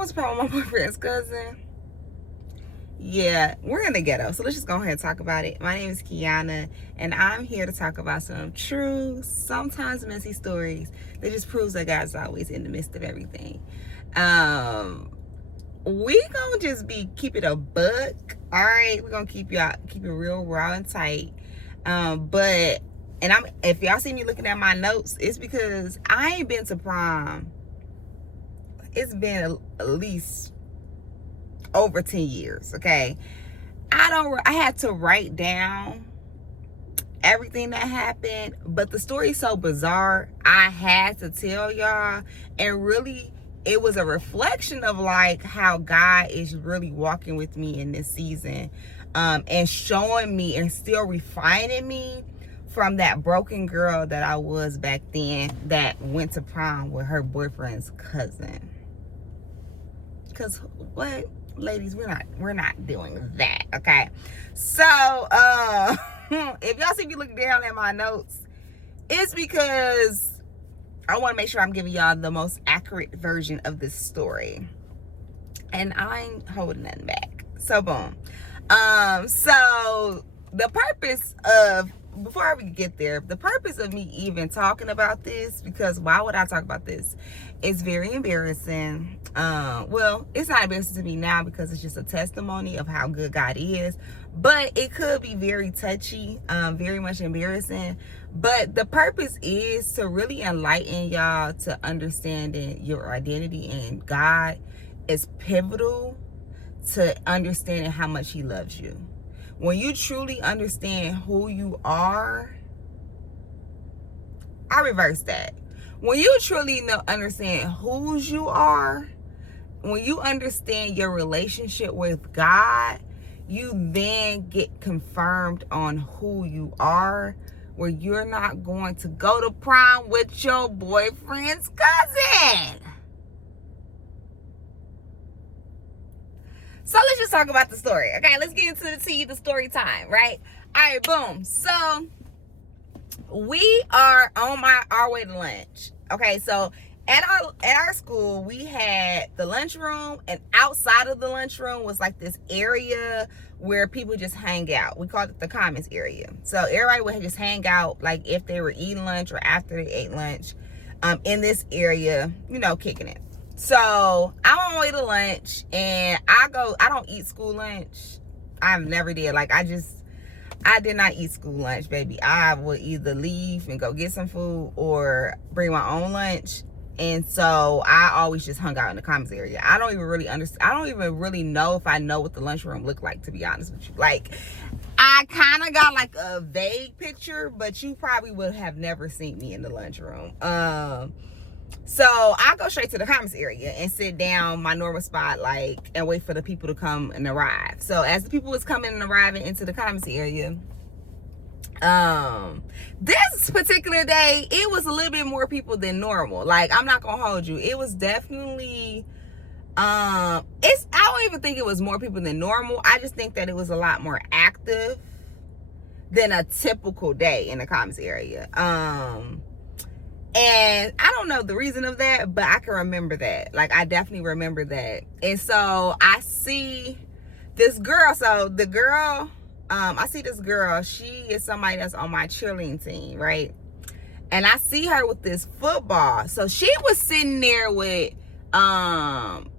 went to prom with my boyfriend's cousin. Yeah, we're in the ghetto, so let's just go ahead and talk about it. My name is Kiana, and I'm here to talk about some true, sometimes messy stories that just proves that God's always in the midst of everything. We gonna just keep it a buck. All right, we're gonna keep it real raw and tight. If y'all see me looking at my notes, it's because I ain't been to prom. It's been at least over 10 years. Okay, I had to write down everything that happened, but the story's so bizarre, I had to tell y'all. And really, it was a reflection of like how God is really walking with me in this season, and showing me and still refining me from that broken girl that I was back then that went to prom with her boyfriend's cousin. Cause what, ladies, we're not doing that, okay? So if y'all see me looking down at my notes, it's because I want to make sure I'm giving y'all the most accurate version of this story, and I ain't holding nothing back. So boom. So the purpose of, before we get there, the purpose of me even talking about this, because why would I talk about this? It's very embarrassing. Well, it's not embarrassing to me now because it's just a testimony of how good God is, but it could be very touchy, very much embarrassing. But the purpose is to really enlighten y'all to understanding your identity in God is pivotal to understanding how much He loves you. When you truly understand who you are, I reverse that. When you truly understand whose you are, when you understand your relationship with God, you then get confirmed on who you are, where you're not going to go to prom with your boyfriend's cousin. So let's just talk about the story. Okay, let's get into the story time, right? All right, boom. So we are on our way to lunch. Okay, so at our school, we had the lunchroom, and outside of the lunchroom was like this area where people just hang out. We called it the commons area. So everybody would just hang out, like if they were eating lunch or after they ate lunch, in this area, kicking it. So I'm on my way to lunch, and I don't eat school lunch. I've never did. I did not eat school lunch, baby. I would either leave and go get some food or bring my own lunch. And so I always just hung out in the commons area. I don't even really understand. I don't even really know if I know what the lunchroom looked like, to be honest with you. I kind of got like a vague picture, but you probably would have never seen me in the lunchroom. So I go straight to the commons area and sit down my normal spot, and wait for the people to come and arrive. So as the people was coming and arriving into the commons area, this particular day, it was a little bit more people than normal. I'm not gonna hold you. It was definitely, I don't even think it was more people than normal. I just think that it was a lot more active than a typical day in the commons area. And I don't know the reason of that, but I can remember that. I definitely remember that. And so I see this girl. So the girl, I see this girl. She is somebody that's on my cheerleading team, right? And I see her with this football. So she was sitting there with some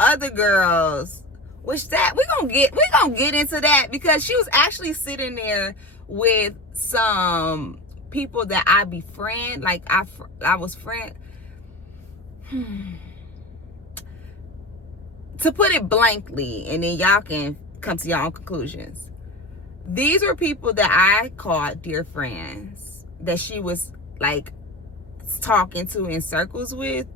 other girls, which that we're gonna get into that, because she was actually sitting there with some people that I befriend, I was friend. To put it blankly, and then y'all can come to your own conclusions. These were people that I called dear friends, that she was talking to in circles with,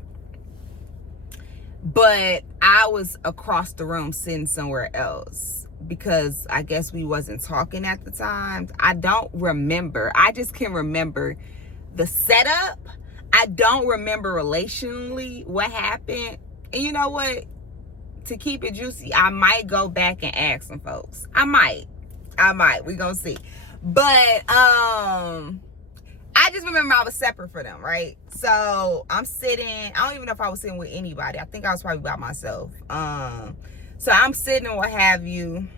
but I was across the room sitting somewhere else, because I guess we wasn't talking at the time. I don't remember. I just can remember the setup. I don't remember relationally what happened. And you know what? To keep it juicy, I might go back and ask some folks. I might. We gonna see. But I just remember I was separate for them, right? So I'm sitting, I don't even know if I was sitting with anybody. I think I was probably by myself. So I'm sitting and what have you,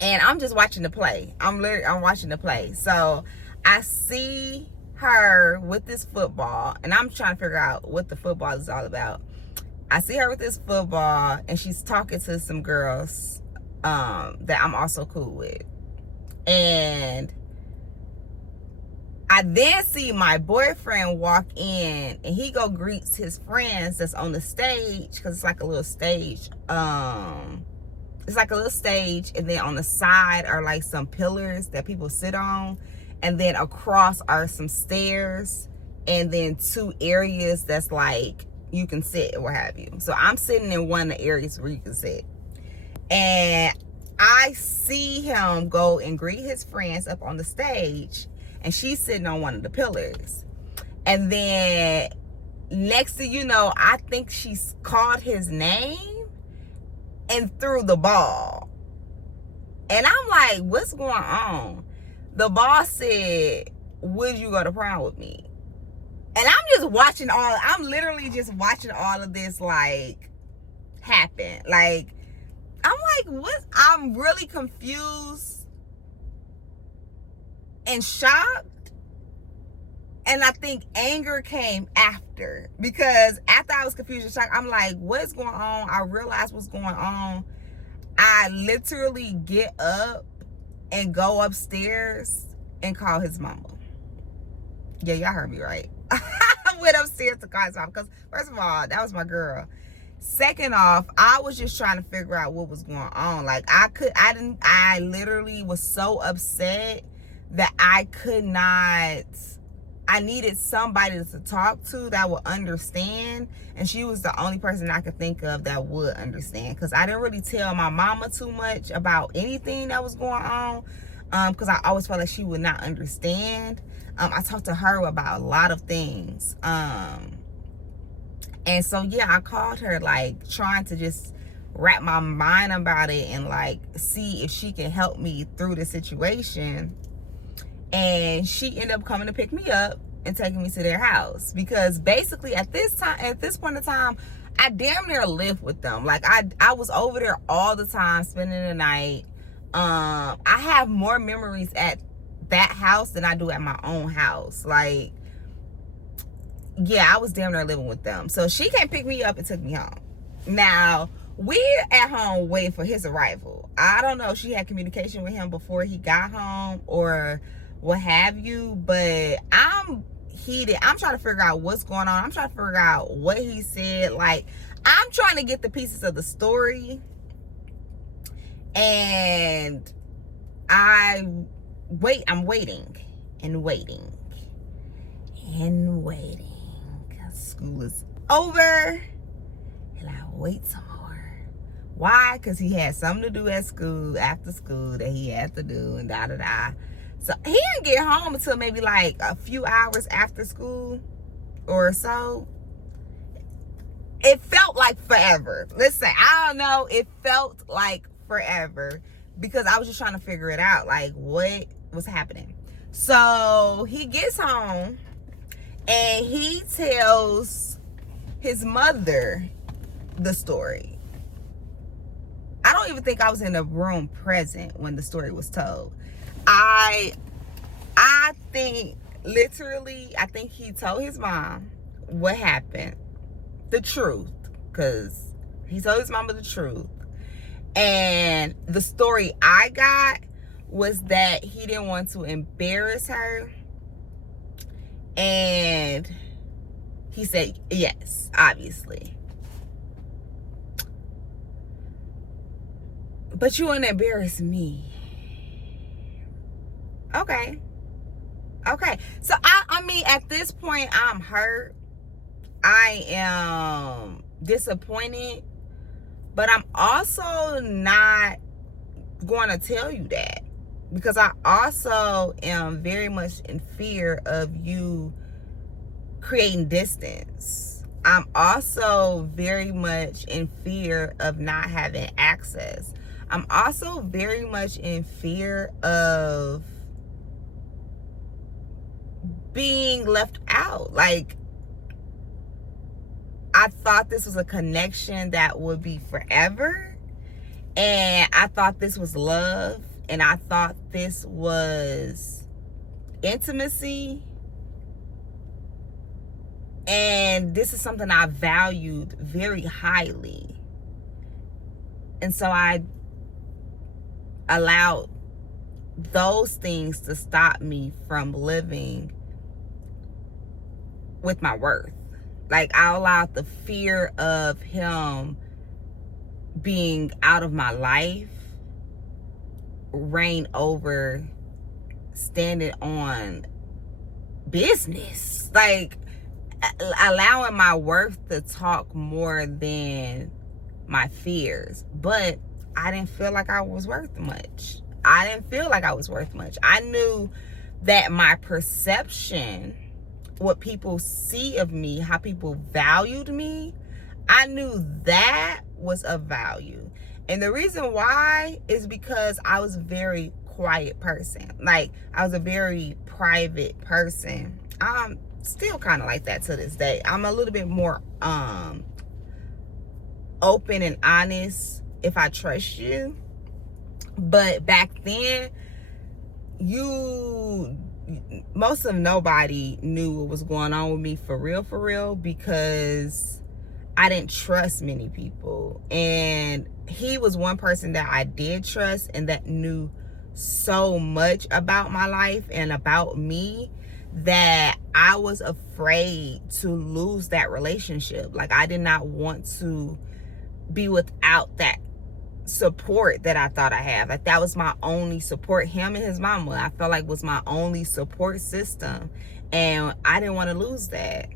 and I'm just watching the play. I'm watching the play. So I see her with this football, and I'm trying to figure out what the football is all about. I see her with this football, and she's talking to some girls that I'm also cool with. And I then see my boyfriend walk in, and he go greets his friends that's on the stage, because it's like a little stage. It's like a little stage, and then on the side are like some pillars that people sit on, and then across are some stairs, and then 2 areas that's like you can sit or what have you. So I'm sitting in one of the areas where you can sit, and I see him go and greet his friends up on the stage, and she's sitting on one of the pillars. And then next thing you know, I think she's called his name and threw the ball. And I'm like, what's going on? The ball said, would you go to prom with me? And I'm literally just watching all of this like happen. Like, I'm like, what? I'm really confused and shocked, and I think anger came after, because after I was confused and shocked, I'm like, what's going on? I realized what's going on. I literally get up and go upstairs and call his mama. Yeah, y'all heard me right. I went upstairs to call his mama, because first of all, that was my girl. Second off, I was just trying to figure out what was going on. Like, I literally was so upset that I could not, I needed somebody to talk to that would understand, and she was the only person I could think of that would understand, because I didn't really tell my mama too much about anything that was going on, because I always felt like she would not understand. I talked to her about a lot of things, and so yeah, I called her, like trying to just wrap my mind about it and like see if she can help me through the situation. And she ended up coming to pick me up and taking me to their house, because basically at this point in time, I damn near lived with them. Like, I was over there all the time, spending the night. I have more memories at that house than I do at my own house. Like, yeah, I was damn near living with them. So she came pick me up and took me home. Now, we're at home waiting for his arrival. I don't know if she had communication with him before he got home or what have you, but I'm heated. I'm trying to figure out what's going on. I'm trying to figure out what he said. Like, I'm trying to get the pieces of the story, and I'm waiting and waiting and waiting. School is over, and I wait some more. Why? Because he had something to do at school, after school, that he had to do, and da-da-da. So he didn't get home until maybe like a few hours after school or so. It felt like forever. Let's say, I don't know, it felt like forever, because I was just trying to figure it out, like what was happening. So he gets home, and he tells his mother the story. I don't even think I was in the room present when the story was told. I think literally, I think he told his mom what happened, the truth, because he told his mama the truth. And the story I got was that he didn't want to embarrass her, and he said yes, obviously. But you want to embarrass me. Okay. So I mean, at this point, I'm hurt. I am disappointed, but I'm also not going to tell you that, because I also am very much in fear of you creating distance. I'm also very much in fear of not having access. I'm also very much in fear of being left out. Like, I thought this was a connection that would be forever, and I thought this was love, and I thought this was intimacy, and this is something I valued very highly. And so I allowed those things to stop me from living with my worth. Like, I allowed the fear of him being out of my life reign over standing on business. Like, allowing my worth to talk more than my fears. But I didn't feel like I was worth much. I knew that my perception, what people see of me, how people valued me, I knew that was of value. And the reason why is because I was a very quiet person. Like, I was a very private person. I'm still kind of like that to this day. I'm a little bit more open and honest if I trust you. But back then, most of nobody knew what was going on with me for real, because I didn't trust many people. And he was one person that I did trust and that knew so much about my life and about me that I was afraid to lose that relationship. Like, I did not want to be without that support that I thought I had. Like, that was my only support. Him and his mama, I felt like, was my only support system, and I didn't want to lose that.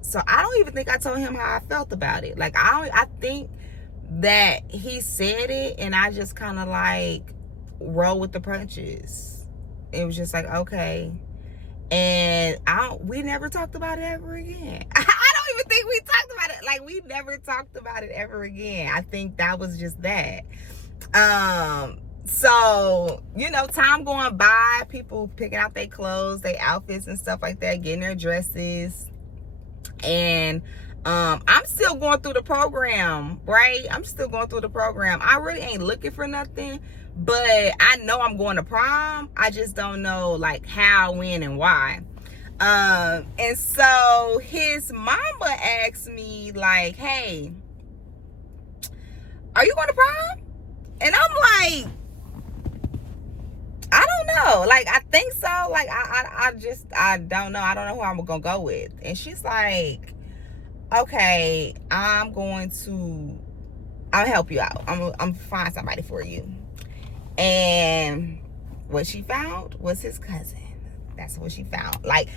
So I don't even think I told him how I felt about it. Like, I think that he said it and I just kind of like roll with the punches. It was just like, okay. And we never talked about it ever again. I don't even think we talked about it. Like, we never talked about it ever again. I think that was just that. So, time going by, people picking out their clothes, their outfits and stuff like that, getting their dresses. And I'm still going through the program, right? I really ain't looking for nothing, but I know I'm going to prom. I just don't know, like, how, when, and why. And so his mama asked me, like, hey, are you going to prom? And I'm like, I don't know. Like, I think so. Like, I don't know. I don't know who I'm going to go with. And she's like, okay, I'll help you out. I'm find somebody for you. And what she found was his cousin. That's what she found. Like,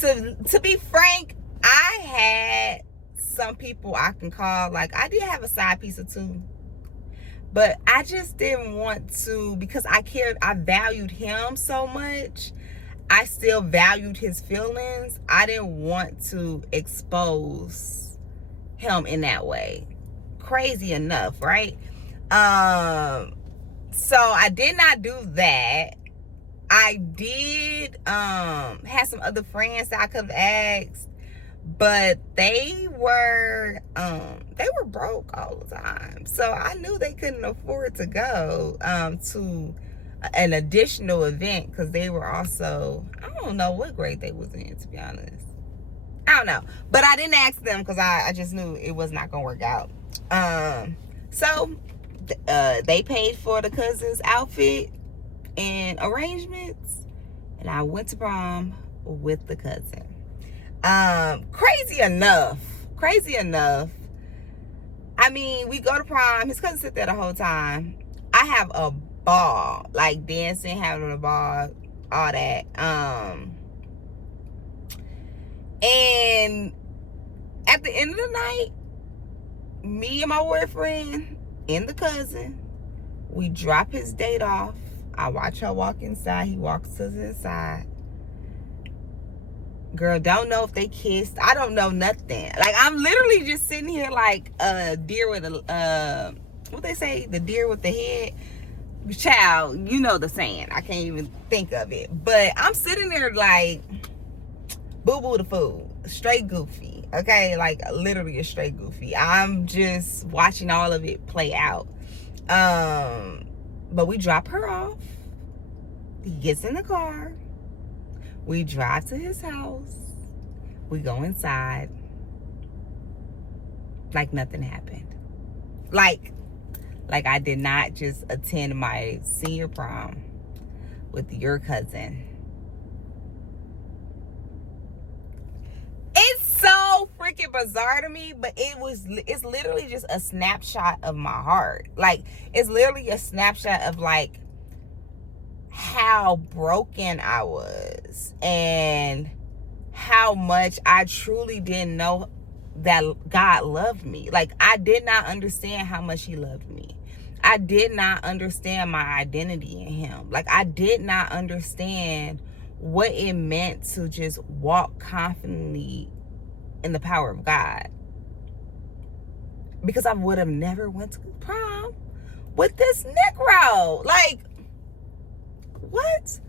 to be frank, I had some people I can call. Like, I did have a side piece or two, but I just didn't want to, because I valued him so much. I still valued his feelings. I didn't want to expose him in that way. Crazy enough, right? So I did not do that. I did have some other friends that I could have asked, but they were broke all the time. So I knew they couldn't afford to go to an additional event, because they were also, I don't know what grade they was in, to be honest. I don't know. But I didn't ask them because I just knew it was not going to work out. So they paid for the cousin's outfit and arrangements, and I went to prom with the cousin. Crazy enough, I mean, we go to prom. His cousin sit there the whole time. I have a ball, like dancing, having a ball, all that. And at the end of the night, me and my boyfriend and the cousin, we drop his date off. I watch her walk inside. He walks to the side. Girl, don't know if they kissed. I don't know nothing. Like, I'm literally just sitting here like a deer with a, what they say, the deer with the head. child, you know the saying. I can't even think of it. But I'm sitting there like boo-boo the fool. Straight goofy. Okay? Like literally a straight goofy. I'm just watching all of it play out. But we drop her off. He gets in the car. We drive to his house. We go inside. Like nothing happened. Like I did not just attend my senior prom with your cousin. It's so freaking bizarre to me, but it's literally just a snapshot of my heart. Like, it's literally a snapshot of like how broken I was and how much I truly didn't know that God loved me. Like, I did not understand how much he loved me. I did not understand my identity in him. Like, I did not understand what it meant to just walk confidently in the power of God. Because I would have never went to prom with this Negro. Like, what?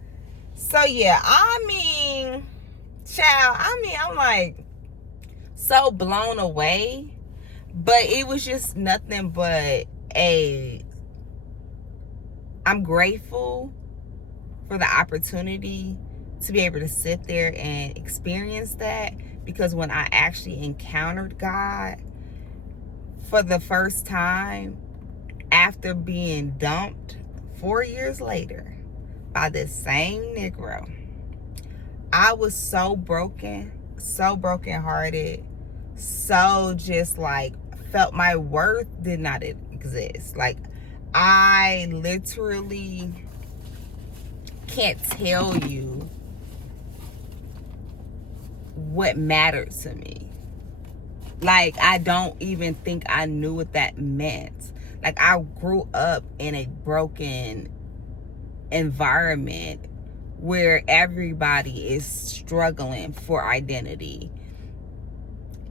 So, yeah, I mean, child, I'm like so blown away. But it was just nothing but I'm grateful for the opportunity to be able to sit there and experience that, because when I actually encountered God for the first time after being dumped 4 years later by this same Negro, I was so broken, so brokenhearted, so just like felt my worth did not exist. Like, I literally can't tell you what mattered to me. Like, I don't even think I knew what that meant. Like, I grew up in a broken environment where everybody is struggling for identity.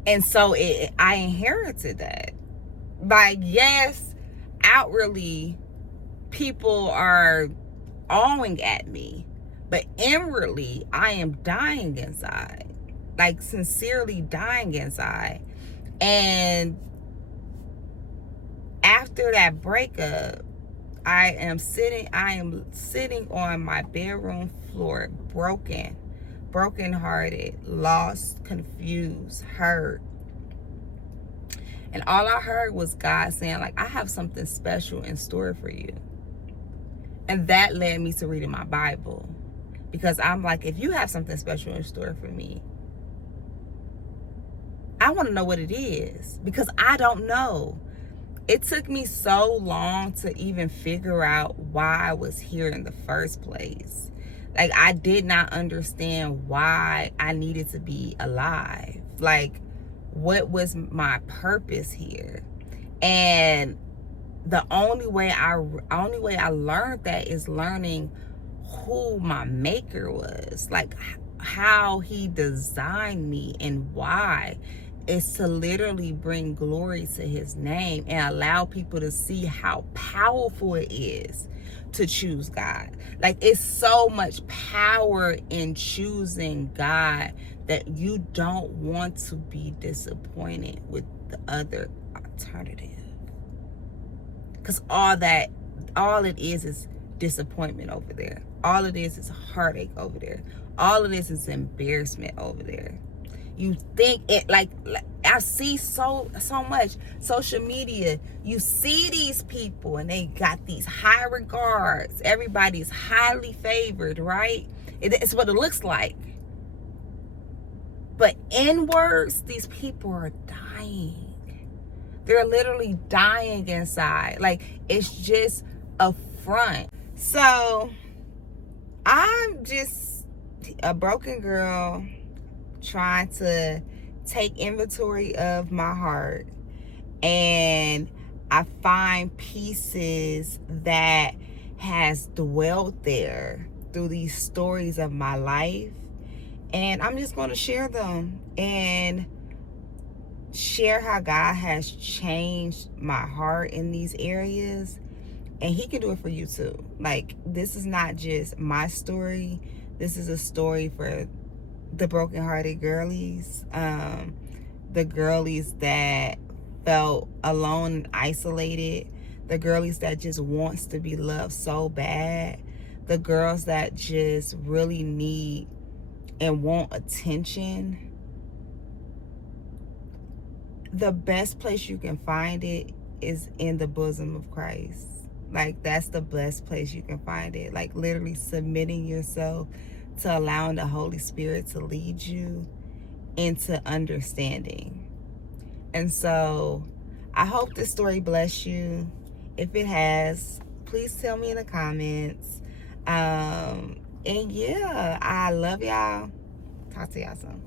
And so I inherited that. Like, yes, outwardly, people are awing at me, but inwardly, I am dying inside. Like, sincerely dying inside. And after that breakup, I am sitting on my bedroom floor, brokenhearted, lost, confused, hurt. And all I heard was God saying, like, I have something special in store for you. And that led me to reading my Bible. Because I'm like, if you have something special in store for me, I want to know what it is. Because I don't know. It took me so long to even figure out why I was here in the first place. Like, I did not understand why I needed to be alive. Like, what was my purpose here? And the only way I learned that is learning who my maker was, like how he designed me, and why is to literally bring glory to his name and allow people to see how powerful it is to choose God. Like, it's so much power in choosing God that you don't want to be disappointed with the other alternative. Because all it is disappointment over there. All it is heartache over there. All it is embarrassment over there. You think it, like I see so much social media. You see these people and they got these high regards. Everybody's highly favored, right? It's what it looks like. But inwards, these people are dying. They're literally dying inside. Like, it's just a front. So I'm just a broken girl trying to take inventory of my heart, and I find pieces that has dwelt there through these stories of my life, and I'm just going to share them and share how God has changed my heart in these areas, And he can do it for you too. Like, this is not just my story. This is a story for the brokenhearted girlies, the girlies that felt alone and isolated, the girlies that just wants to be loved so bad, the girls that just really need and want attention. The best place you can find it is in the bosom of Christ. Like, that's the best place you can find it. Like, literally submitting yourself to allowing the Holy Spirit to lead you into understanding. And so I hope this story bless you. If it has, please tell me in the comments. And yeah, I love y'all. Talk to y'all soon.